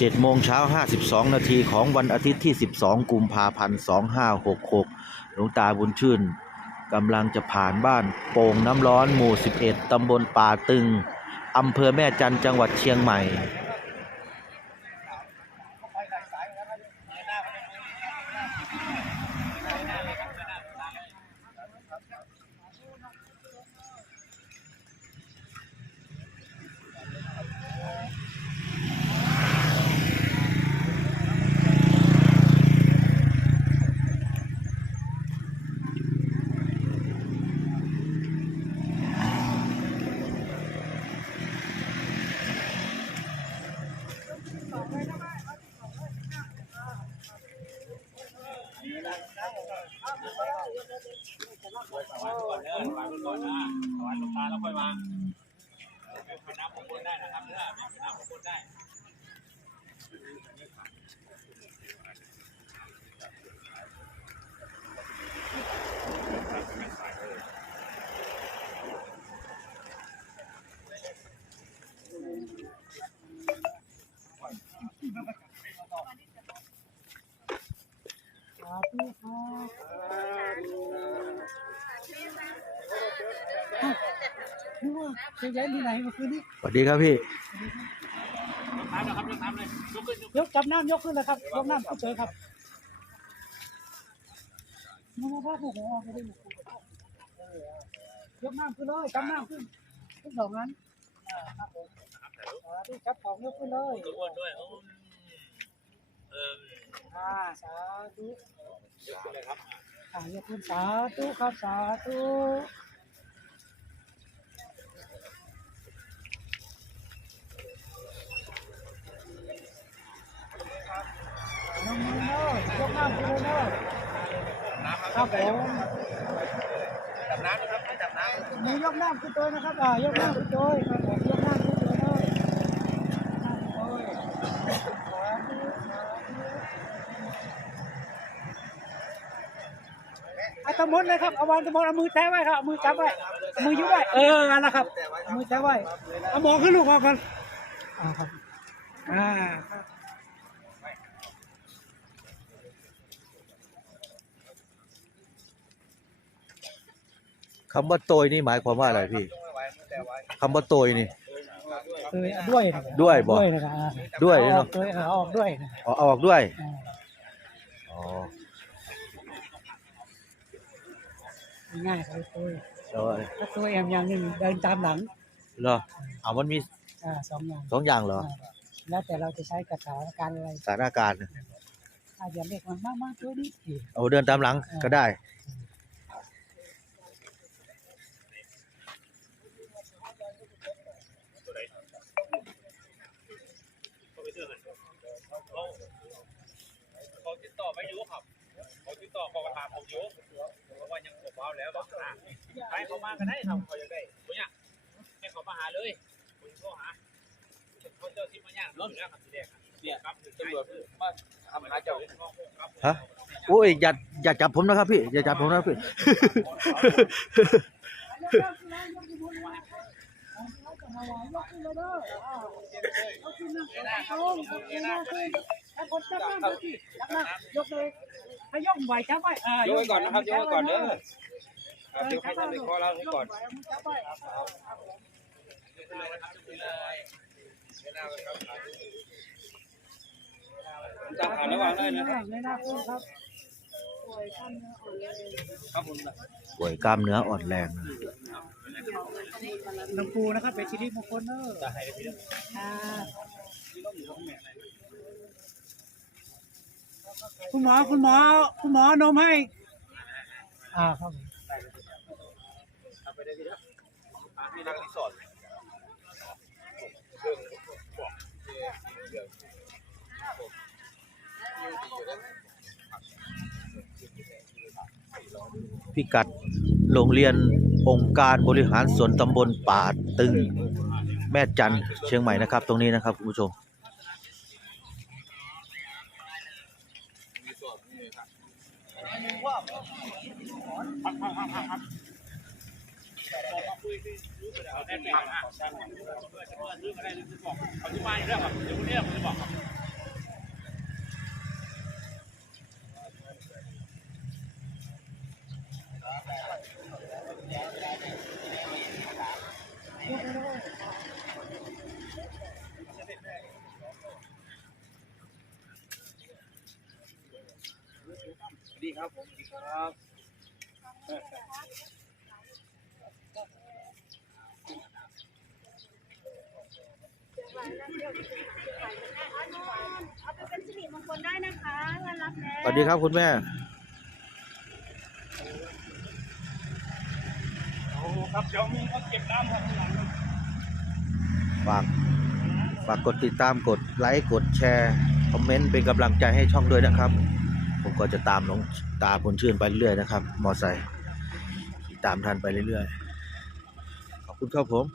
7โมงเช้า 52 นาทีของวันอาทิตย์ที่ 12 กุมภาพันธ์ 2566 หลวงตาบุญชื่นกำลังจะผ่านบ้านโป่งน้ำร้อนหมู่ 11 ตำบลป่าตึง อำเภอแม่จันจังหวัดเชียงใหม่ ก่อนเด้อถวายก่อนนะถวายหลวงตาแล้ว ค่อยมาเป็นน้ำมงคลได้นะครับเด้อเป็นน้ำมงคลได้นึกว่าจะย้ายที่ไหนเมื่อคืนนี้สวัสดีครับพี่ตามนะครับตามเลยยกขึ้นยกยกจับน้ำยกขึ้นเลยครับยกน้ำขึ้นเฉยครับนึกว่าผู้หัวไม่ได้ยกน้ำขึ้นเลยจับน้ำขึ้นขึ้นสองนั้นครับผมจับของยกขึ้นเลยตัวอ้วนด้วยโอ้เอออ่าสาธุยกขึ้นเลยครับอ่ายกขึ้นสาธุครับสาธุน้องมือเนาะยกน้ำขึ้นเลยเนาะ ครับผมจับน้ำนะครับให้จับน้ำมียกน้ำขึ้นตัวนะครับอ่ายกน้ำขึ้นตัวครับผมยกน้ำขึ้นตัวเลยน้ำขึ้นตัวสาธุสาธุเอาตะมดเลยครับเอาวางตะมดเอามือแตะไว้ครับเอามือจับไว้เอามือยุบไว้เออนั่นแหละครับเอามือแตะไว้เอาหมอขึ้นลูกออกกันอ่าครับอ่า ครับคำว่าโตยนี่หมายความว่าอะไรพี่คำว่าโตยนี่เออด้วยนะด้วยบ่ ด้วยนะครับอ่าด้วยเอาอเนาะอกด้วยเอาออกด้วยนะเอาเอาออกด้วยอ่าอ๋อง่ายๆครับตัวแล้วถ้าตัวเอ็มอย่างหนึ่งเดินตามหลังเหรอเอามันมีอ่าสองอย่างสองอย่างเหรออ่าแล้วแต่เราจะใช้กับสถานการณ์อะไรสถานการณ์อาจจะเรียกมันมากมากตัวนี้อีกเอาเดินตามหลังก็ได้ ติดต่อไม่อยู่ครับเขาติดต่อเขาก็ถามผมอยู่เพราะว่ายังผมเอาแล้วบอกอะใครเขามาก็ได้ทำเขายังได้ผมอยากให้เขามาหาเลยคุณโทรหาเขาเจ้าที่มาย่างรถอยู่แล้วครับทีแรกเนี่ยครับตำรวจมาทำหาเจ้าครับฮะโอ้ยอย่าอย่าจับผมนะครับพี่อย่าจับผมนะครับพี่ ยกเลยถ้ายกไหวจับไว้อ่ายกไว้ก่อนนะครับยกไว้ก่อนเด้อครับยกให้ท่านไปขอเราให้ก่อนจับไว้ตาหาระหว่างได้นะครับไม่น่าพูดครับผมป่วยกล้ามเนื้ออ่อนแรงนะหลวงปู่นะครับเป็นชิริมงคลเนอะอ่า คุณหมอคุณหมอ คุณหมอนมให้ อ่าครับผมพิกัดโรงเรียนองค์การบริหารส่วนตำบลป่าตึง แม่จันเชียงใหม่นะครับ ตรงนี้นะครับคุณผู้ชม เอาแน่ๆนะซื้อมาได้หรือบอกเขาจะมาอีกแล้วครับเดี๋ยวพรุ่งนี้ผมจะบอก ครับครับผมครับเอาไปเป็นสิริมงคลได้นะคะวันรับแล้ว สวัสดีครับคุณแม่โอ้ครับเดี๋ยวมีคนเก็บน้ำครับข้างหลังครับฝากฝากกดติดตามกดไลค์กดแชร์ คอมเมนต์เป็นกำลังใจให้ช่องด้วยนะครับ ผมก็จะตามหลวงตาคนชื่นไปเรื่อยๆนะครับ มอไซค์ติดตามทันไปเรื่อยๆ ขอบคุณครับผม